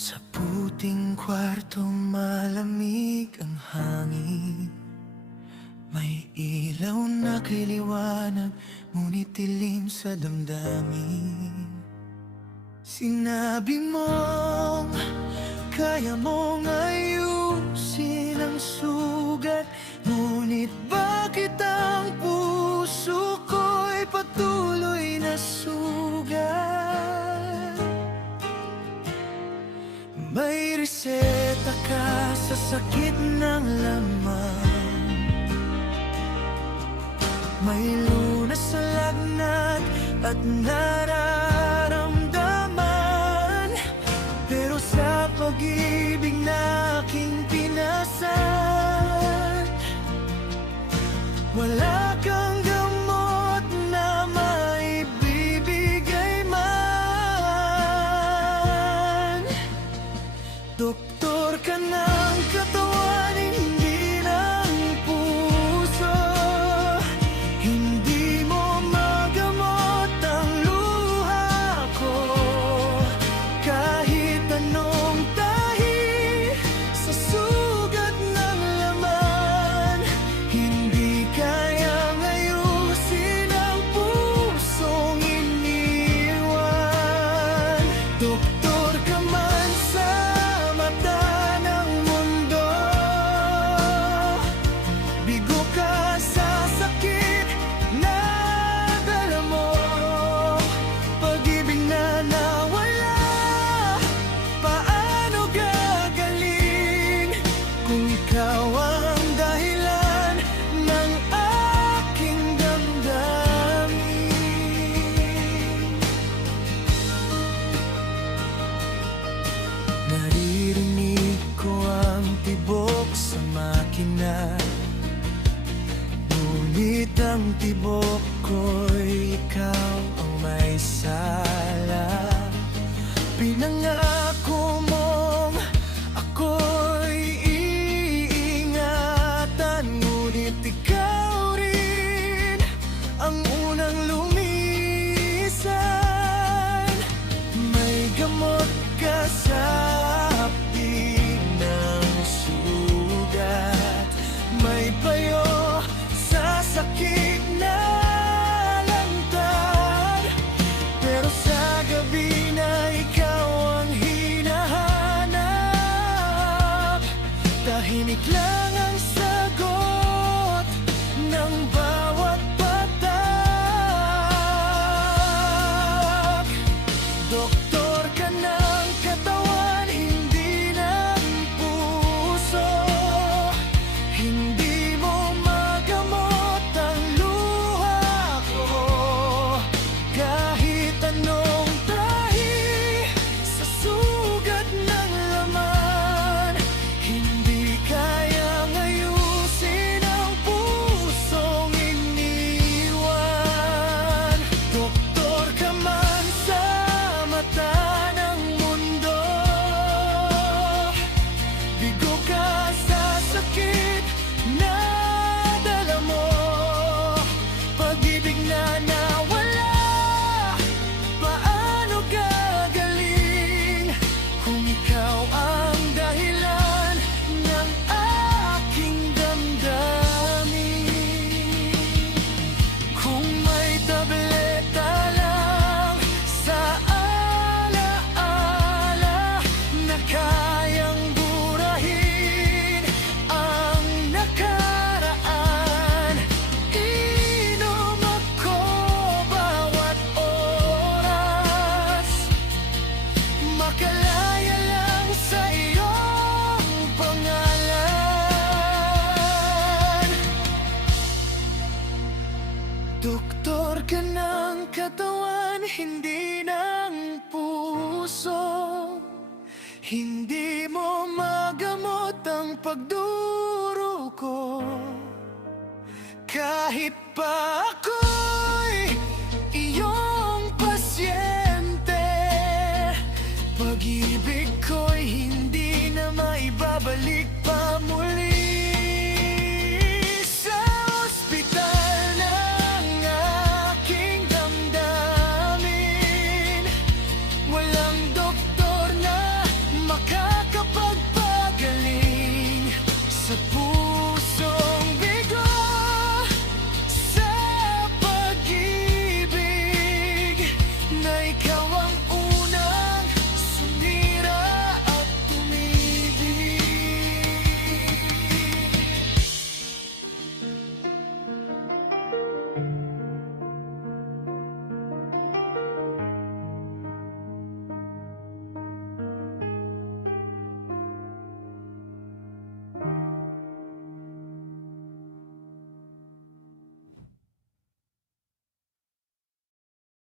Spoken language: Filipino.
Sa puting kwarto malamig ang hangin, may ilaw na kay liwanag, ngunit dilim sa damdamin. Sinabi mong kaya mong ayusin ang sugat, ngunit bakit ang puso ko'y patuloy na sugat? May reseta ka sa sakit ng laman, may lunas sa lagnat at nararamdaman, pero sa pag-ibig na aking pinasan, wala kang gamot na maibibigay man. Doktor ka ng katawan, hindi ng puso. Hindi mo magamot ang luha ko, kahit anong tahi sa sugat ng laman. Hindi kayang ayusin ang pusong iniwan. Doktor ka man sa mata ng mundo, bigo ka sa sakit na dala mo. Pag-ibig na nawala, paano gagaling kung ikaw ang dahilan ng aking damdamin? Naririnig ko ang tibok sa makina, ngunit ang tibok ko'y ikaw ang may sala. Pinangako mong ako'y iingatan, ngunit ikaw rin ang unang lumisan. May gamot ka sa hapdi ng sugat, may payo sa sakit na lantad, pero sa gabi na ikaw ang hinahanap. Tahimik lang ang sagot ng bawat patak. Doktor ka ng katawan, hindi ng puso. Hindi mo magamot ang luha ko, kahit anong tahi sa sugat ng laman. Hindi kayang ayusin ang pusong iniwan. Doktor ka man sa mata ng mundo, bigo ka sa sakit na dala mo. Pag-ibig na nawala, paano gagaling kung ikaw ang dahilan ng aking damdamin? Kung may tableta lang sa alaala na kayang burahin ang nakaraan, inom ako bawat oras, makalaya lang sa iyong pangalan. Doktor ka ng katawan, hindi ng puso. Hindi mo magamot ang pagdurugo, kahit pa ako'y iyong pasyente. Pag-ibig ko'y hindi na maibabalik pa